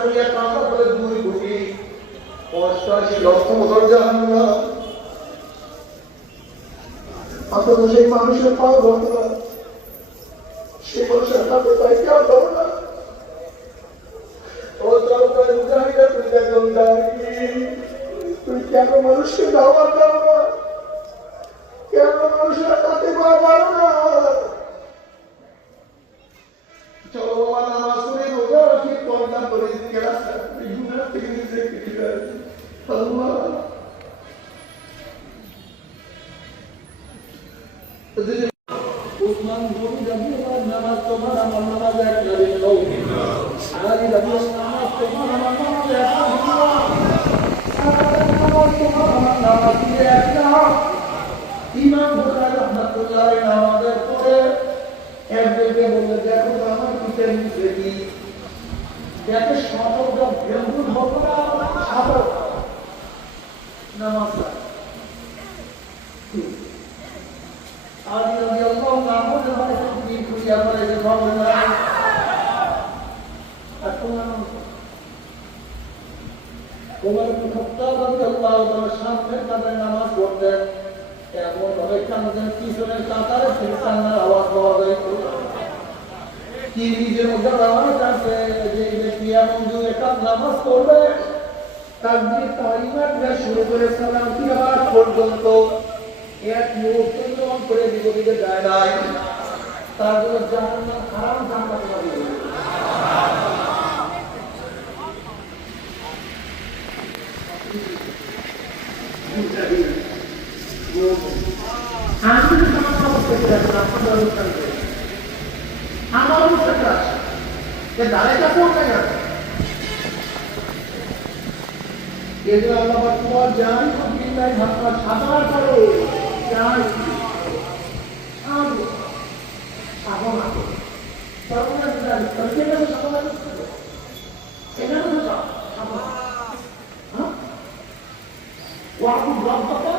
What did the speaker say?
করিয়া কাঁদা করে 2 কোটি 85 লক্ষ বছর জাহান্নাম। অথচ সেই মানুষের পাও ধরতে পারে, সেই মানুষের হাতে পাই কেউ ধরো না। ও চরকার মুজাহিদা, তুই একজন দাঁড়িয়ে, তুই কেন মানুষকে দাওয়াত দাও না? কেন মানুষের হাতে পা ধরো না? চলো বাবা, নামাজ পড়ে রোজা রাখি, পর্দা করে ক্লাস গুনাহ থেকে নিজেকে ফিরে আসি। আল্লাহ উসমান গনি রাদিয়াল্লাহু নামাজ তোমার আমার নামাজ এক নবী নও, আলী রাদিয়াল্লাহু নামাজ তোমার আমার নামাজ এক নবী নও, নামাজ তোমার আমার নামাজ এক না। ইমাম বুখারী রাহমাতুল্লাহ আলাইহি নামাজের পরে একজনকে বললে, দেখো আমার পিঠের নিচে কি দেখে শতক বেগুন হতো না, শতক নামাজ আলী রাদিয়াল্লাহু নামাজের পরে দিন করিয়া পরে যে ভাবলেন না আর তোমার ওমর ইবনে খাত্তাব রাদিয়াল্লাহু তাআলা সামনে তাদের নামাজ পড়তেন, এমন ভাবে কাঁদতেন পিছনের কাতারে ফেরেশতার আওয়াজ পাওয়া যায়। কি নিজের মধ্যে আওয়াজ আছে যে ব্যক্তি এমন দু রাকাত নামাজ পড়বে, তাকবীর তাহরিমাত থেকে শুরু করে সালাম কিরাত পর্যন্ত এক মুহূর্তে অন করে দিকে যায় নাই, তার জন্য জান্নাত হারাম জান্নাত হবে। আমি তো সমস্যা করতে আপনাদের অনুষ্ঠান করে আমার অনুষ্ঠানটা যে দাঁড়াইটা পড়বে না, এগুলো আল্লাহ তোমার জান বিল্লাহ ভাষা সাধারণ করো জান সাধনা করো সর্বদা জানি সরকারে সাধনা করতে হবে, এটা তো সাধনা। হ্যাঁ ওয়াকুল রব্বাকা